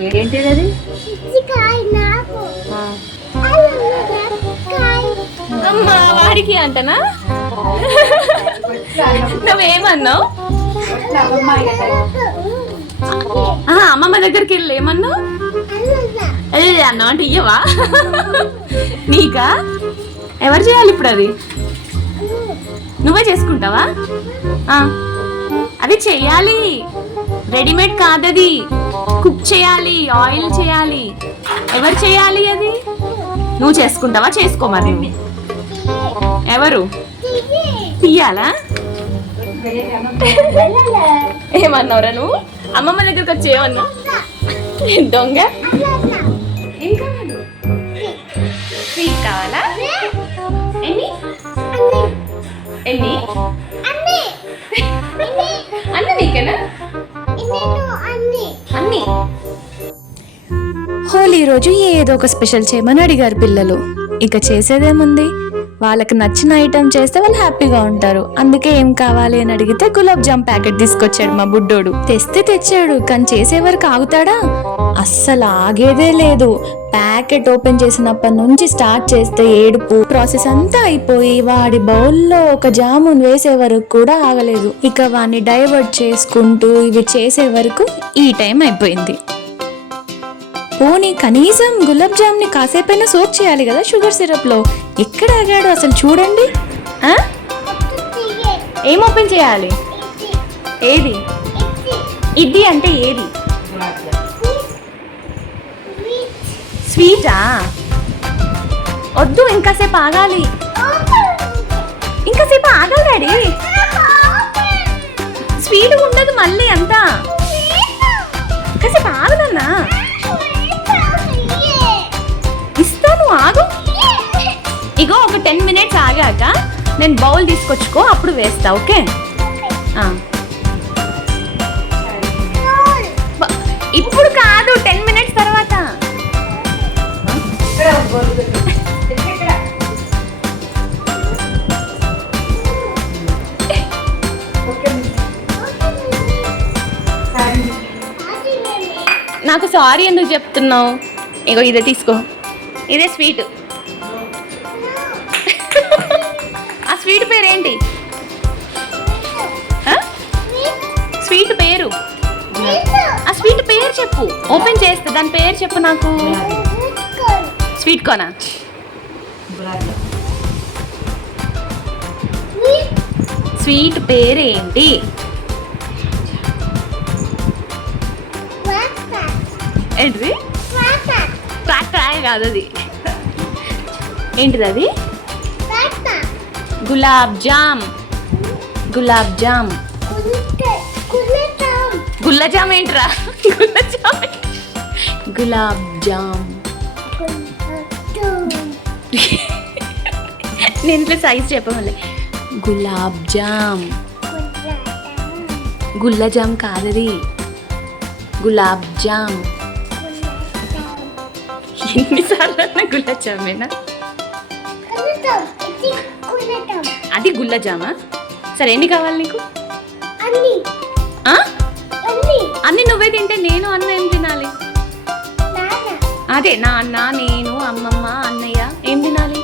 ఏంటిది అది. అమ్మా వాడికి అంటనా? నువ్వేమన్నావు? అమ్మమ్మ దగ్గరికి వెళ్ళి ఏమన్నావు? అదే అన్నావు అంటే ఇయ్యవా? నీకా? ఎవరు చేయాలి ఇప్పుడు అది? నువ్వే చేసుకుంటావా? ఆ. అది చెయ్యాలి. రెడీమేడ్ కాదది. కుక్ చేయాలి ఆయిల్ చేయాలి. ఎవరు చేయాలి అది? నువ్వు చేసుకుంటావా? చేసుకో మరి ఎవరు? తీయాలా? ఏమన్నావురా నువ్వు? అమ్మమ్మ దగ్గరకు వచ్చి ఏమన్నా? దొంగ? స్వీట్ కావాలా? ఎన్ని? ఎన్ని? ఈరోజు ఏదో ఒక స్పెషల్ చేయమని అడిగారు పిల్లలు. ఇక చేసేదేముంది? వాళ్ళకి నచ్చిన ఐటెం చేస్తే వాళ్ళు హ్యాపీగా ఉంటారు. అందుకే ఏం కావాలి అని అడిగితే గులాబ్ జామ్ ప్యాకెట్ తీసుకొచ్చాడు మా బుడ్డోడు. తెస్తే తెచ్చాడు కానీ చేసే వరకు ఆగుతాడా? అస్సలు ఆగేదే లేదు. ప్యాకెట్ ఓపెన్ చేసినప్పటి నుంచి స్టార్ట్ చేస్తే ఏడుపు ప్రాసెస్ అంతా అయిపోయి వాడి బౌల్లో ఒక జామున్ వేసే వరకు కూడా ఆగలేదు. ఇక వాడిని డైవర్ట్ చేసుకుంటూ ఇవి చేసే వరకు ఈ టైం అయిపోయింది. పోనీ కనీసం గులాబ్ జామ్ని కాసేపైనా సోక్ చేయాలి కదా షుగర్ సిరప్లో ఎక్కడ ఆగాడు అసలు చూడండి. ఏం ఓపెన్ చేయాలి? ఏది? ఇది అంటే ఏది? స్వీటా? వద్దు ఇంకాసేపు ఆగాలి. ఇంకాసేపు ఆగాలి డాడీ. స్వీట్ ఉండదు మళ్ళీ అంతా. కాసేపు ఆగదన్నా. ఆగు. ఇగో ఒక టెన్ మినిట్స్ ఆగాక నేను బౌల్ తీసుకొచ్చుకో అప్పుడు వేస్తా ఓకే? ఇప్పుడు కాదు టెన్ మినిట్స్ తర్వాత. నాకు సారీ ఎందుకు చెప్తున్నావు? ఇగో ఇదే తీసుకో. ఇదే స్వీట్. ఆ స్వీట్ పేరు ఏంటి ఆ? స్వీట్ పేరు. ఆ స్వీట్ పేరు చెప్పు. ఓపెన్ చేస్తే దాని పేరు చెప్పు నాకు. స్వీట్ కోనా? స్వీట్ పేరేంటి? ఏంటిది? ట్రాక్ కాదు అది. ఏంటిది అది? గులాబ్ జామ్. గులాబ్ జామ్. గుల్ల జామ్ ఏంట్రా? గుల్ల జామ్ గులాబ్ జామ్. నేను ఇట్లా సైజ్ చెప్పమలే గులాబ్ జామ్. గుల్ల జామ్ కాదది. గులాబ్ జామ్. ఎన్నిసార్లు అన్నా గుల్ల జామేనా అది గుల్ల జామా సరే ఎన్ని కావాలి నీకు? అన్ని. నువ్వే తింటే నేను అన్న ఏం తినాలి? అదే నా అన్న నేను అమ్మమ్మ అన్నయ్య ఏం తినాలి?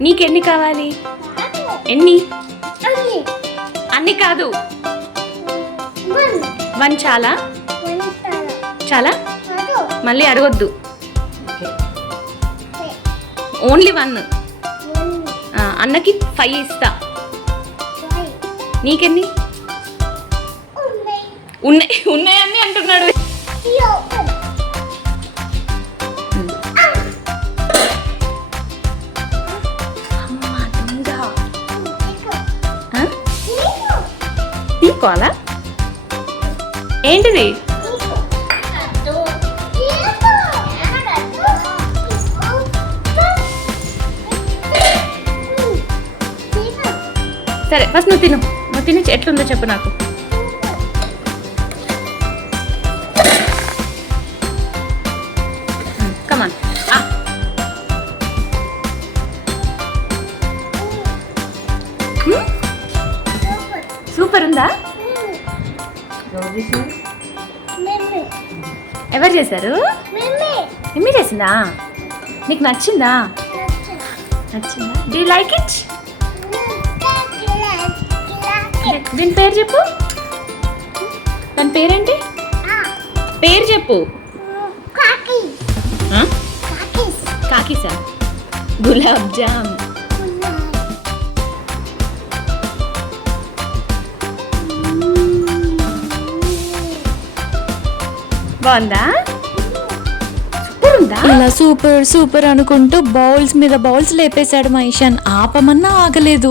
నీకెన్ని కావాలి? ఎన్ని? అన్ని. కాదు. వన్ చాలా. చాలా? మళ్ళీ అడగొద్దు. Only one. అన్నకి ఫైవ్ ఇస్తా. నీకెన్ని? ఉన్నాయి. ఉన్నాయని అంటున్నాడు. తీసుకోవాలా? ఏంటిది? సరే ఫస్ట్ నువ్వు తిను. నువ్వు తిని ఎట్లుందో చెప్పు నాకు. కమాన్ సూపర్ ఉందా ఎవరు చేశారు? మేము ఎవరు చేశారు? మమ్మీ. చేసిందా? నీకు నచ్చిందా? నచ్చిందా. డూ లైక్ ఇట్ దీని పేరు చెప్పు. దాని పేరేంటి? పేరు చెప్పు? కాకిసా? గులాబ్ జామ్. బాగుందా? సూపర్ ఉందా ఇలా సూపర్ సూపర్ అనుకుంటూ బౌల్స్ మీద బౌల్స్ లేపేశాడు మా ఇషాన్ ఆపమన్నా ఆగలేదు.